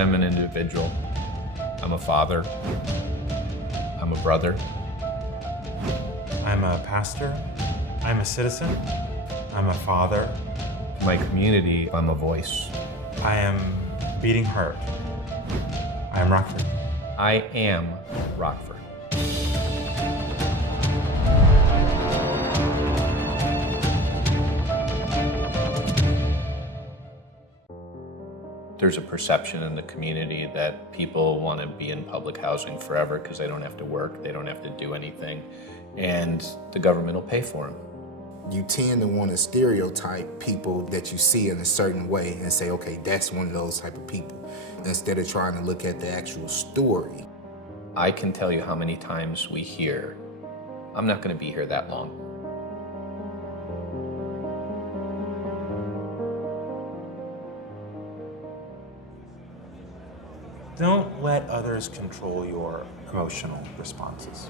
I'm an individual. I'm a father. I'm a brother. I'm a pastor. I'm a citizen. I'm a father. In my community, I'm a voice. I am beating heart. I am Rockford. I am Rockford. There's a perception in the community that people want to be in public housing forever because they don't have to work, they don't have to do anything, and the government will pay for them. You tend to want to stereotype people that you see in a certain way and say, okay, that's one of those type of people, instead of trying to look at the actual story. I can tell you how many times we hear, I'm not going to be here that long. Don't let others control your emotional responses.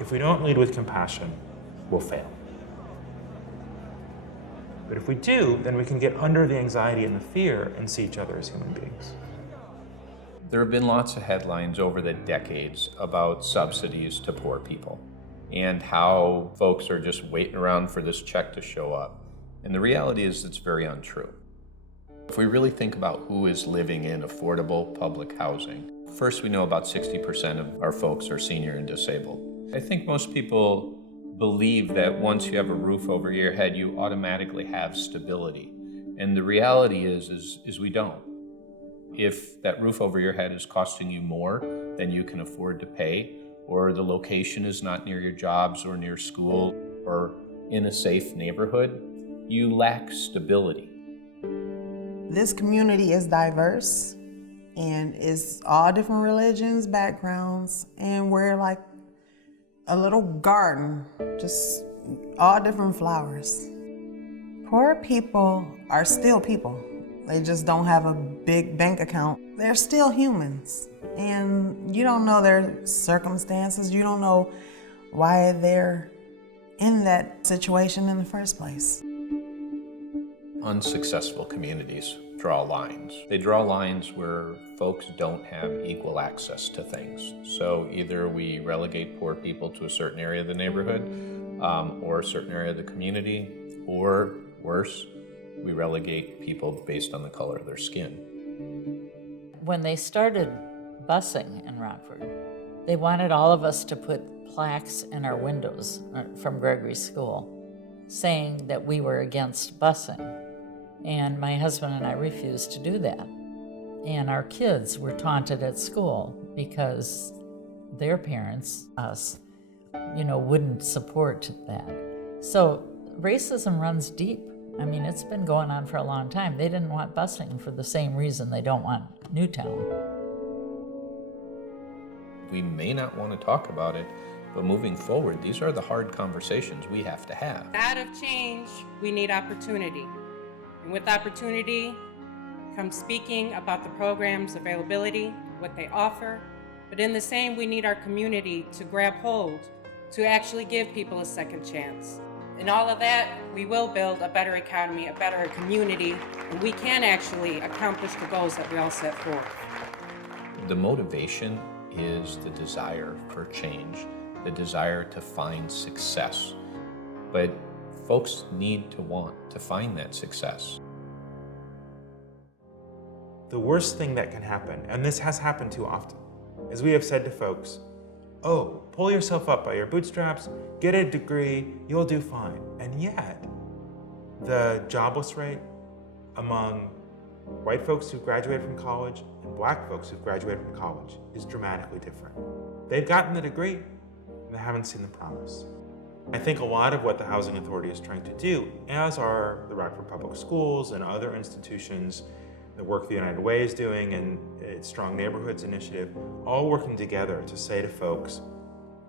If we don't lead with compassion, we'll fail. But if we do, then we can get under the anxiety and the fear and see each other as human beings. There have been lots of headlines over the decades about subsidies to poor people and how folks are just waiting around for this check to show up. And the reality is it's very untrue. If we really think about who is living in affordable public housing, first we know about 60% of our folks are senior and disabled. I think most people believe that once you have a roof over your head, you automatically have stability. And the reality is we don't. If that roof over your head is costing you more than you can afford to pay, or the location is not near your jobs or near school or in a safe neighborhood, you lack stability. This community is diverse and it's all different religions, backgrounds, and we're like a little garden, just all different flowers. Poor people are still people. They just don't have a big bank account. They're still humans, and you don't know their circumstances. You don't know why they're in that situation in the first place. Unsuccessful communities draw lines. They draw lines where folks don't have equal access to things. So either we relegate poor people to a certain area of the neighborhood or a certain area of the community, or worse, we relegate people based on the color of their skin. When they started busing in Rockford, they wanted all of us to put plaques in our windows from Gregory's school saying that we were against busing. And my husband and I refused to do that. And our kids were taunted at school because their parents, us, wouldn't support that. So racism runs deep. I mean, it's been going on for a long time. They didn't want busing for the same reason they don't want Newtown. We may not want to talk about it, but moving forward, these are the hard conversations we have to have. Out of change, we need opportunity. And with opportunity comes speaking about the program's availability, what they offer. But in the same, we need our community to grab hold, to actually give people a second chance. In all of that, we will build a better economy, a better community, and we can actually accomplish the goals that we all set forth. The motivation is the desire for change, the desire to find success. But folks need to want to find that success. The worst thing that can happen, and this has happened too often, is we have said to folks, oh, pull yourself up by your bootstraps, get a degree, you'll do fine. And yet, the jobless rate among white folks who've graduated from college and black folks who've graduated from college is dramatically different. They've gotten the degree, and they haven't seen the promise. I think a lot of what the Housing Authority is trying to do, as are the Rockford Public Schools and other institutions, the work the United Way is doing and its Strong Neighborhoods initiative, all working together to say to folks,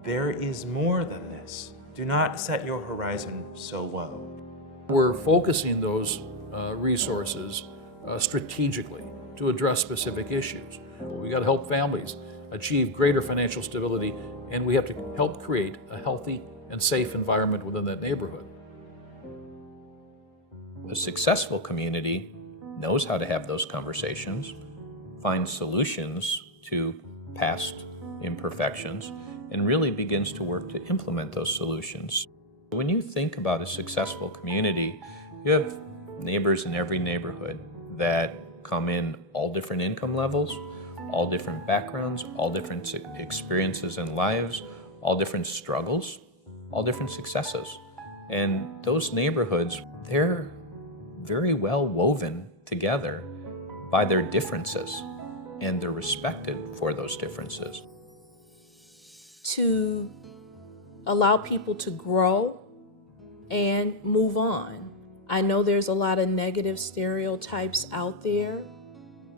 there is more than this. Do not set your horizon so low. We're focusing those resources strategically to address specific issues. We got to help families achieve greater financial stability, and we have to help create a healthy and safe environment within that neighborhood. A successful community knows how to have those conversations. finds solutions to past imperfections and really begins to work to implement those solutions. When you think about a successful community, you have neighbors in every neighborhood that come in all different income levels, all different backgrounds, all different experiences in lives, all different struggles, all different successes. And those neighborhoods, they're very well woven together by their differences, and they're respected for those differences. To allow people to grow and move on. I know there's a lot of negative stereotypes out there.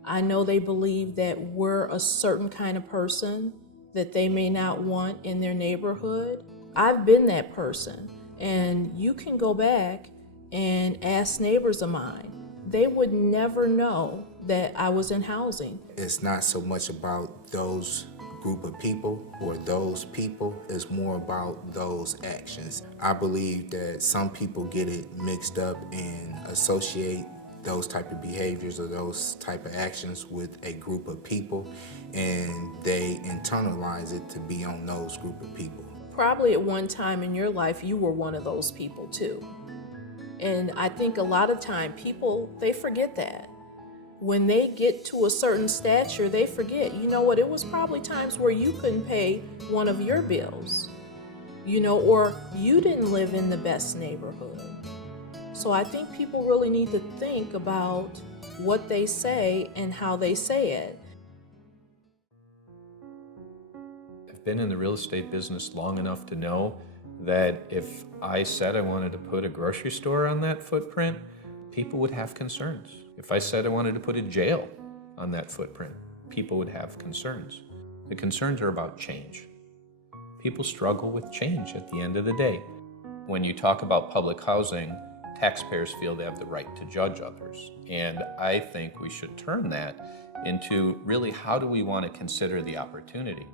I know they believe that we're a certain kind of person that they may not want in their neighborhood. I've been that person, and you can go back and ask neighbors of mine. They would never know that I was in housing. It's not so much about those group of people or those people, it's more about those actions. I believe that some people get it mixed up and associate those type of behaviors or those type of actions with a group of people, and they internalize it to be on those group of people. Probably at one time in your life, you were one of those people too. And I think a lot of time people, they forget that. When they get to a certain stature, they forget, you know what, it was probably times where you couldn't pay one of your bills, or you didn't live in the best neighborhood. So I think people really need to think about what they say and how they say it. I've been in the real estate business long enough to know that if I said I wanted to put a grocery store on that footprint, people would have concerns. If I said I wanted to put a jail on that footprint, people would have concerns. The concerns are about change. People struggle with change at the end of the day. When you talk about public housing, taxpayers feel they have the right to judge others. And I think we should turn that into really, how do we want to consider the opportunity?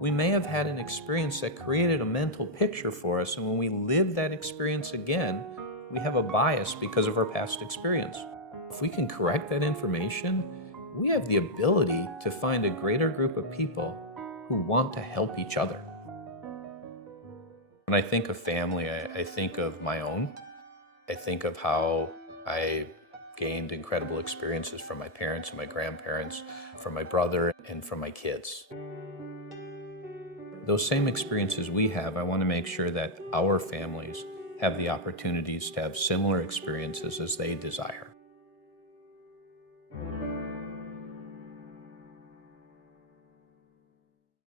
We may have had an experience that created a mental picture for us, and when we live that experience again, we have a bias because of our past experience. If we can correct that information, we have the ability to find a greater group of people who want to help each other. When I think of family, I think of my own. I think of how I gained incredible experiences from my parents and my grandparents, from my brother, and from my kids. Those same experiences we have, I want to make sure that our families have the opportunities to have similar experiences as they desire.